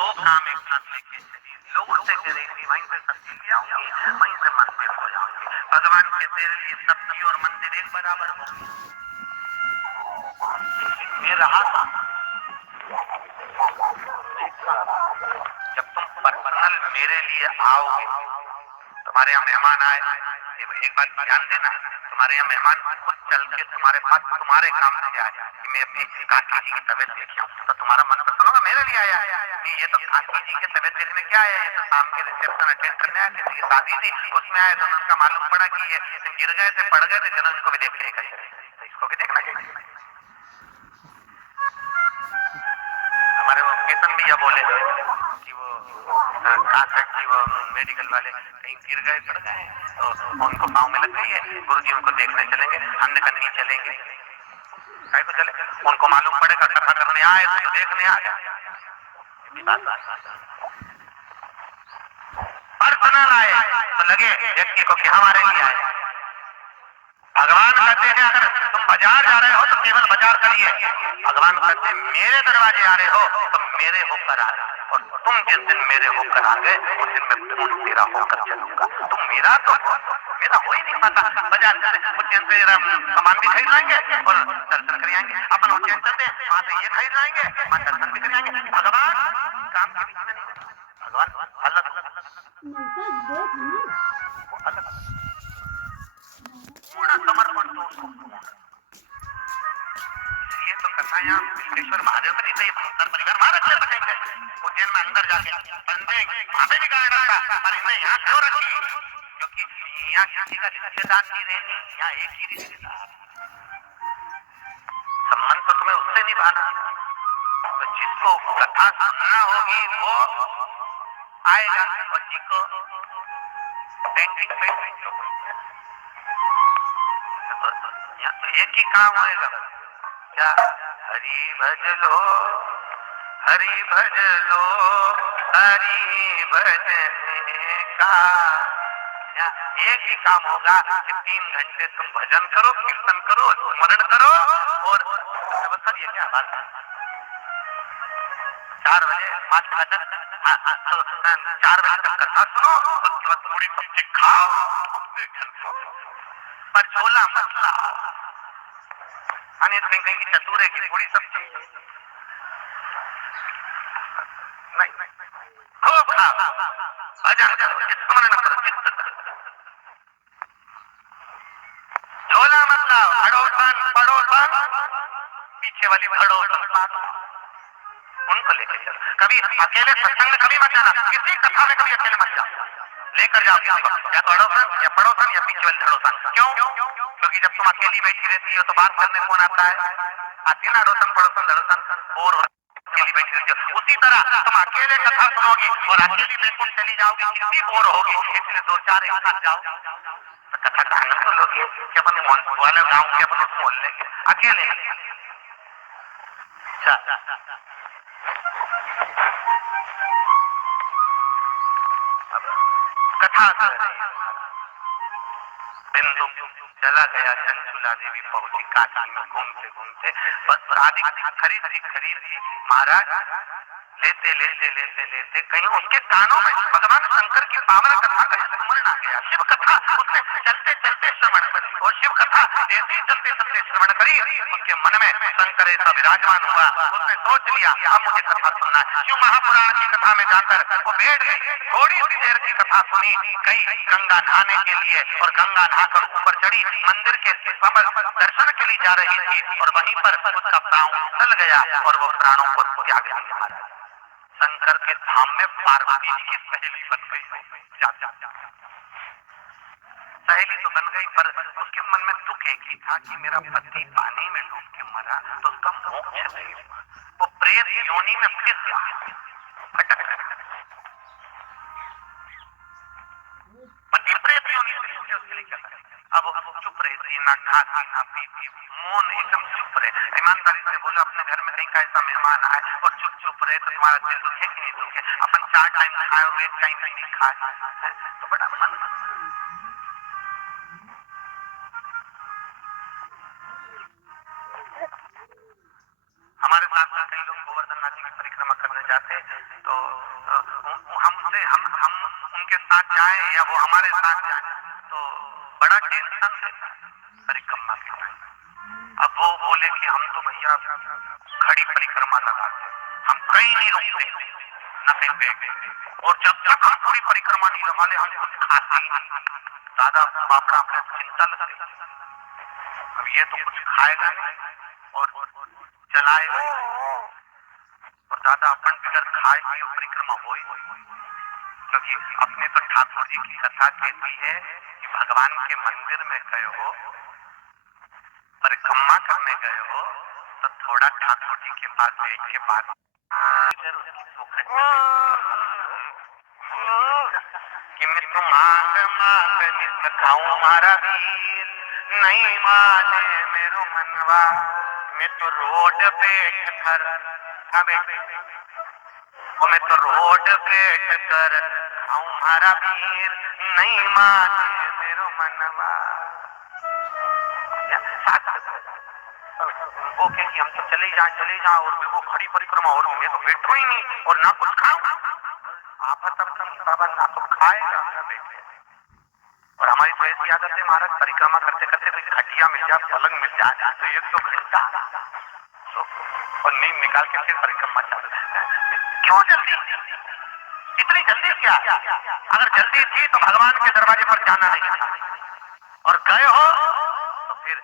लोग नाम एक साथ लेके चली, लोगों से कह रही थी वहीं पे सब्जी ले आऊंगी, वहीं से मंदिर हो जाऊंगी। भगवान के तेरे लिए सब्जी और मंदिर एक बराबर हो। ये रहा था जब तुम पर्सनल मेरे लिए आओगे, तुम्हारे यहाँ मेहमान आए, एक बात ध्यान देना, तुम्हारे यहाँ मेहमान खुद चल के तुम्हारे पास तुम्हारे काम से आए कि मैं अपनी काकी जी की तबीयत देखी हूँ, तो तुम्हारा मन प्रसन्न होगा मेरे लिए आया नहीं, ये तो काकी जी की तबीयत देखने क्या आया, ये तो शाम के रिसेप्शन अटेंड करने आया, किसी की शादी थी उसमें आए, तो उनका मालूम पड़ा कि ये गिर गए थे, पड़ गए थे, चलो इनको भी देख लेगा, तो इसको भी देखना चाहिए। हमारे वो केतन भैया बोले कि वो जी वो मेडिकल वाले कहीं गिर गए पड़ गए, तो उनको पाँव में लग गई है, गुरु जी उनको देखने चलेंगे, अन्य कन्नी चलेंगे, काय को चले, उनको मालूम पड़ेगा कथा करने आए तो देखने आ गए। पर्सनल आए तो लगे व्यक्ति को कि हमारे लिए आए। भगवान कहते हैं अगर तुम बाजार जा रहे हो तो केवल बाजार करिए, भगवान कहते हैं मेरे दरवाजे आ रहे हो तो मेरे होकर आ रहे हो, और तुम जिस दिन मेरे होकर आ गए उस दिन मैं पूर्ण तेरा होकर चलूंगा। तुम मेरा तो मेरा हो ही नहीं पाता, बाजार उज्जैन से सामान भी खरीद लाएंगे और दर्शन कर आएंगे, अपन उज्जैन चलते हैं वहां से ये खरीद लाएंगे, वहां दर्शन भी कर आएंगे। भगवान काम के बीच में नहीं, भगवान अलग अलग पूर्ण समर्पण तो उनको पूर्ण। ये तो कथा यहाँ विश्वेश्वर महादेव के नीचे भक्तर परिवार महाराज ने बताएंगे उज्जैन में अंदर जाके बंदे वहां पे भी गाड़ रखा, पर इन्हें यहाँ क्यों रखी, क्योंकि यहाँ किसी का रिश्तेदार नहीं रहनी, यहाँ एक ही रिश्तेदार संबंध तो तुम्हें उससे निभाना, तो जिसको कथा सुनना होगी वो आएगा, और जिसको पेंटिंग पे यहाँ तो एक ही काम होएगा, क्या हरि भज लो हरि भज लो हरि भजने का, एक ही काम होगा कि 3 घंटे तुम भजन करो, कीर्तन करो, स्मरण करो, और व्यवस्था ये क्या बात है 4 बजे 5 बजे हाँ 4 बजे तक कथा सुनो, उसके बाद थोड़ी सब्जी खाओ, पर छोला मसला अनिल सिंह की चतुरे की थोड़ी सब्जी नहीं, खूब खाओ, भजन करो, स्मरण करो, चिंतन करो, झोला मत लाओ, अड़ोसन पड़ोसन पीछे वाली अड़ोसन उनको लेकर चलो, कभी अकेले सत्संग में कभी मत जाना, किसी कथा में कभी अकेले मत जाओ, लेकर जाओ किसी को, या तो अड़ोसन या पड़ोसन या पीछे वाली अड़ोसन। क्यों? क्योंकि जब तुम अकेली बैठी रहती हो तो बात करने कौन आता है, आती है ना अड़ोसन पड़ोसन लड़ोसन, बोर हो अकेली बैठी रहती हो, उसी तरह तुम अकेले कथा सुनोगी और अकेली बिल्कुल चली जाओगी, कितनी बोर होगी, इसलिए 2-4 एक साथ जाओ तो कथा का आनंद तो लोगे कि अपन वाले गाँव के अपन उसको बोल लेंगे अकेले। कथा बिंदु चला गया, चंचुला देवी पहुंची काशी में घूमते घूमते, बस आदि खरीद महाराज लेते लेते लेते लेते कहीं उसके कानों में भगवान शंकर की पावन कथा का स्मरण आ गया, शिव कथा उसने चलते चलते श्रवण करी, और शिव कथा जैसे ही चलते चलते श्रवण करी उसके मन में शंकर ऐसा विराजमान हुआ, उसने सोच लिया अब मुझे कथा सुनना है। शिव महापुराण की कथा में जाकर वो बैठ गई, थोड़ी सी देर की कथा सुनी, गई गंगा नहाने के लिए, और गंगा नहाकर ऊपर चढ़ी, मंदिर के दर्शन के लिए जा रही थी, और वहीं पर उसका प्राण चल गया और वो प्राणों को त्याग दिया। शंकर के धाम में पार्वती जी की सहेली बन गई, सहेली तो बन गई, पर उसके मन में दुख एक ही था कि मेरा पति पानी में डूब के मरा तो उसका मोक्ष नहीं हुआ, वो प्रेत योनि में फिर गया, भटक गया, पति प्रेत योनि से छूटे उसके लिए क्या करें। अब चुप रहती, ना खाती ना पीती, मौन एकदम चुप रहे, ईमानदारी से बोला अपने घर में कहीं का ऐसा मेहमान आए और चुप चुप रहे तो तुम्हारा दिल दुखे कि नहीं दुखे, अपन 4 टाइम खाए और 1 टाइम नहीं खाए तो बड़ा मन। हमारे साथ कई लोग गोवर्धन नाथ जी की परिक्रमा करने जाते तो हमसे हम उनके साथ जाएं या वो हमारे साथ जाएं तो बड़ा टेंशन है परिक्रमा के टाइम। अब वो बोले कि हम तो भैया खड़ी परिक्रमा लगाते, हम कहीं नहीं रुकते, न कहीं बैठते, और जब तक हम पूरी परिक्रमा नहीं लगा ले हम कुछ खाते ही नहीं। दादा बापड़ा अपने चिंता लगती, अब ये तो कुछ खाएगा नहीं और चलाएगा, और दादा अपन बिगर खाए पिए परिक्रमा हो ही, क्योंकि अपने तो ठाकुर जी की कथा कहती है कि भगवान के मंदिर में गए हो, परिक्रमा करने गए हो, तो थोड़ा ठाकुर जी के पास बैठ के बात कि मैं तो मांग मांग नित खाऊं मारा वीर, नहीं माने मेरो मनवा, मैं तो रोड बैठ कर मैं तो रोड बैठ कर खाऊं मारा वीर, नहीं माने मेरो मनवा। वो कहे कि हम तो चले जाए और बिल्कुल खड़ी परिक्रमा, और मैं तो बैठू ही नहीं और ना कुछ खाऊं। आफत बाबा ना तो खाएगा ना बैठे। और हमारी तो ऐसी आदत है महाराज, परिक्रमा करते करते कोई खटिया मिल जाए, पलंग मिल जाए तो 1-2 घंटा और नींद निकाल के फिर परिक्रमा चालू। क्यों जल्दी, इतनी जल्दी क्या? अगर जल्दी थी तो भगवान के दरवाजे पर जाना नहीं था, और गए हो तो फिर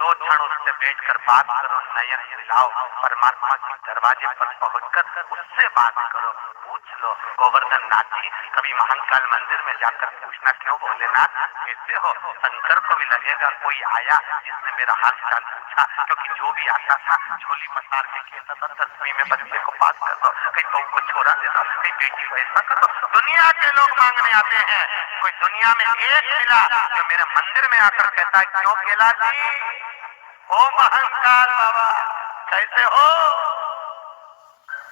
2 क्षण उससे बैठकर बात करो, नयन मिलाओ, परमात्मा के दरवाजे पर पहुंचकर उससे बात करो, पूछ लो गोवर्धन नाथ जी कभी महाकाल मंदिर में जाकर पूछना, क्यों भोलेनाथ कैसे हो? शंकर को भी लगेगा कोई आया जिसने मेरा हाल चाल पूछा, क्योंकि जो भी आता था झोली पसार के कहता था 10वीं में बच्चे को पास कर दो, कहीं बहू को छोड़ा दे दो, कहीं बेटी को ऐसा कर दो। दुनिया के लोग मांगने आते हैं, कोई दुनिया में एक मिला जो मेरे मंदिर में आकर कहता है क्यों कहलाती ओ महाकाल बाबा कैसे हो?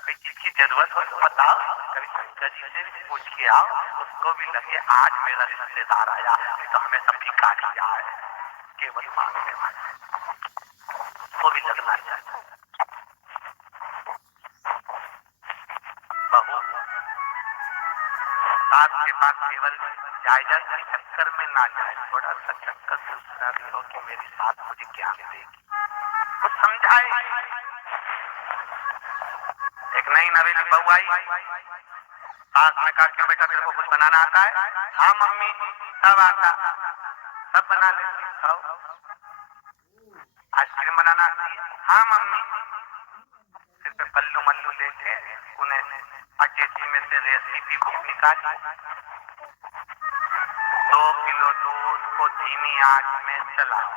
कोई चीज की जरूरत हो तो बताओ, कभी शंकर जी से भी पूछ के आओ, उसको भी लगे आज मेरा रिश्तेदार आया, तो हमें सब भिखा दिया है, केवल मांगने वाले वो भी लगना चाहिए। बहू सास के पास केवल जायजा के चक्कर में ना जाए, थोड़ा सा चक्कर दूसरा भी हो कि मेरी सास मुझे क्या देगी, कुछ समझाए। एक नई नवेली बहू आई, सास ने कहा क्यों बेटा तेरे को कुछ बनाना आता है? हाँ मम्मी सब आता, सब बना लेती, खाओ। आइसक्रीम बनाना आती है? हाँ मम्मी। सिर पे पल्लू मल्लू लेके उन्हें अटेची में से रेसिपी बुक निकाली, 2 किलो दूध को धीमी आंच में चलाओ,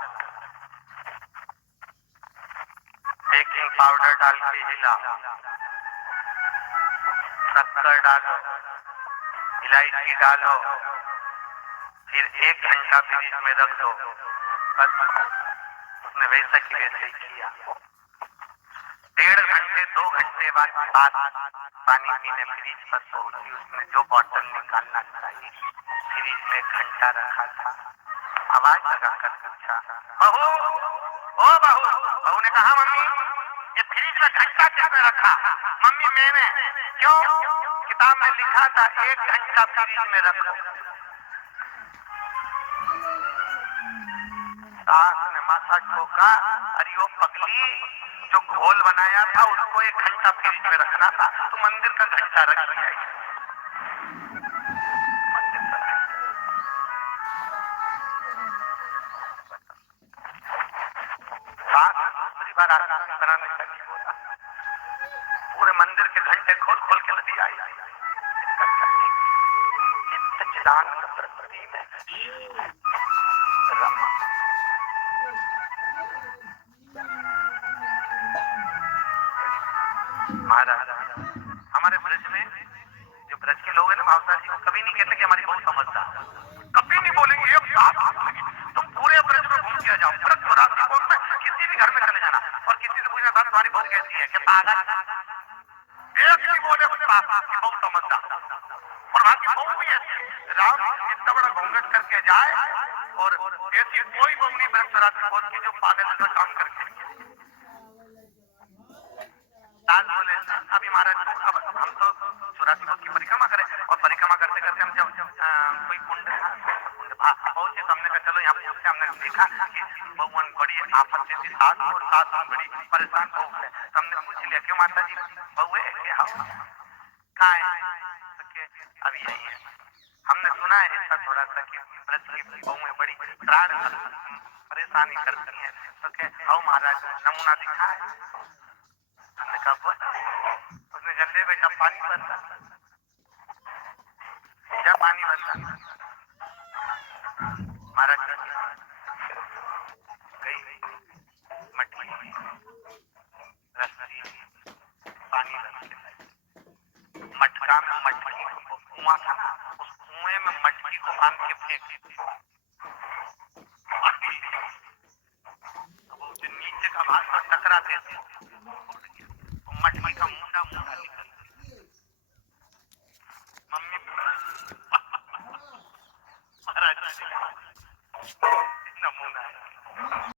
बेकिंग पाउडर डाल के हिलाओ, शक्कर डालो, इलायची डालो, फिर 1 घंटा फ्रिज में रख दो। बस उसने वैसा की वैसे ही किया। 1.5 घंटे 2 घंटे बाद पानी पीने फ्रिज पर पहुंची, उसने जो बॉटल निकालना चाहिए फ्रिज में 1 घंटा रखा था, आवाज लगाकर पूछा बहू ओ बहू। बहू ने कहा मम्मी ये फ्रिज में घंटा किसने रखा? मम्मी मैंने। क्यों? किताब में लिखा था 1 घंटा फ्रिज में रखो। सास ने माथा ठोका, अरे वो पगली जो घोल बनाया था उसको 1 घंटा फ्रिज में रखना था, तो मंदिर का घंटा रख लिया। सास दूसरी बार आरती बनाने का नहीं बोला, पूरे मंदिर के घंटे खोल खोल के नदी आई। चिदानंद प्रकृति में महाराज हमारे ब्रज में जो ब्रज के लोग हैं ना, भावसा जी को कभी नहीं कहते कि हमारी बहुत समझदार, कभी नहीं बोलेंगे एक साथ तुम पूरे ब्रज में घूम के जाओ, ब्रज में किसी भी घर में चले जाना और किसी से पूछना साथ तुम्हारी बहुत कैसी है, कि पागल, एक नहीं बोले कि बहुत समझदार। और वहां की बहू भी ऐसी, राम इतना बड़ा घूंघट करके जाए और ऐसी कोई बहू नहीं ब्रह्मराज की जो पागल का काम करके। बोले अभी महाराज अब हम चौरासी की परिक्रमा करें, और परिक्रमा करते करते हम जब कोई कुंड पहुंचे तो हमने कहा चलो यहाँ पहुंचे, हमने देखा कि भगवान बड़ी आफत जैसी सास और सास बड़ी परेशान बहू है, तो हमने पूछ लिया क्यों माता जी बहू है क्या कहाँ है, अभी यही है। हमने सुना है ऐसा थोड़ा सा कि व्रत की बहुएं बड़ी प्राण परेशानी करती हैं, तो क्या आओ महाराज नमूना दिखा है। हमने कहा बोल, उसने गंदे बेटा पानी भरता, क्या पानी भरता, महाराज गई मटकी रस्सी पानी भरते, मटका में मटकी को कुआं था ना, उस कुएं में मटकी को बांध के फेंक, नीचे का भाग तो टकराते थे, मटकी का मुंह